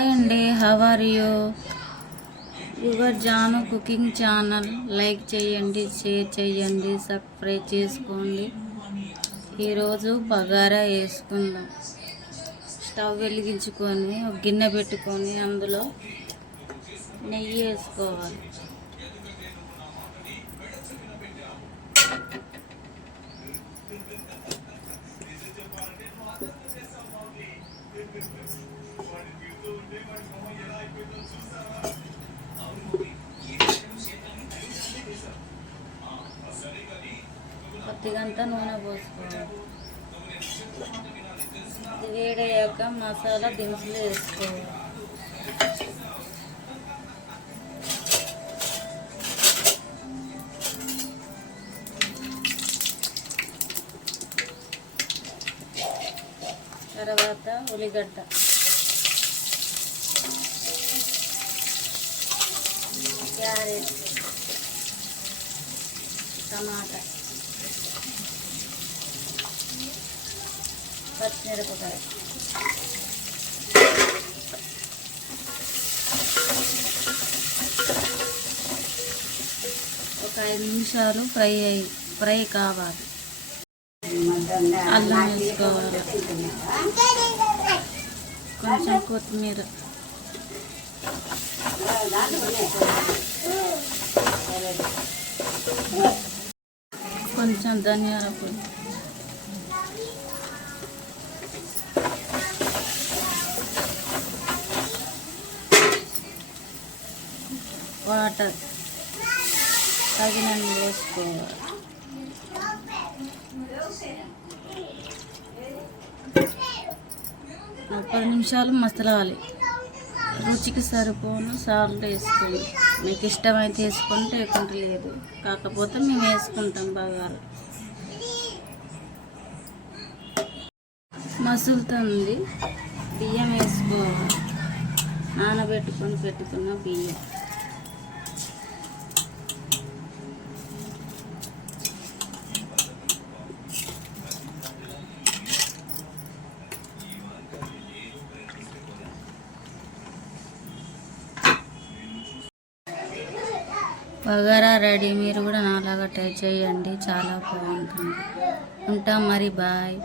Hi అండి, how are you? Your Janu cooking channel like చేయండి, share చేయండి, సబ్స్క్రైబ్ చేసుకోండి. ఈరోజు బగారా వేసుకుందాం. స్టవ్ వెలిగించుకొని ఒక గిన్నె పెట్టుకొని అందులో నెయ్యి వేసుకోవాలి. కొద్దిగంతా నూనె పోసుకోవాలి. ఇది వేడయ్యాక మసాలా దినుసులు వేసుకోవాలి. తర్వాత ఉల్లిగడ్డ, క్యారెట్, టమాటా, పచ్చిమిరపకాయ, ఒక 5 నిమిషాలు ఫ్రై కావాలి. అల్లం వేసుకోవాలి, కొంచెం కొత్తిమీర, కొంచెం ధనియాల పొడి, వాటర్ తగినన్ని వేసుకోవాలి. ఒక 10 నిమిషాలు మసలాలి. రుచికి సరిపోను సాల్ట్ వేసుకోండి. మీకు ఇష్టమైతే వేసుకుంటే లేకుంటే లేదు. కాకపోతే మేము వేసుకుంటాం బగారా. మసులుతుంది. బియ్యం వేసుకోవాలి. నానబెట్టుకొని పెట్టుకున్న బియ్యం, బగారా రెడీ. మీరు కూడా నాలాగా ట్రై చేయండి, చాలా బాగుంటుంది. ఉంటాం మరి, బాయ్.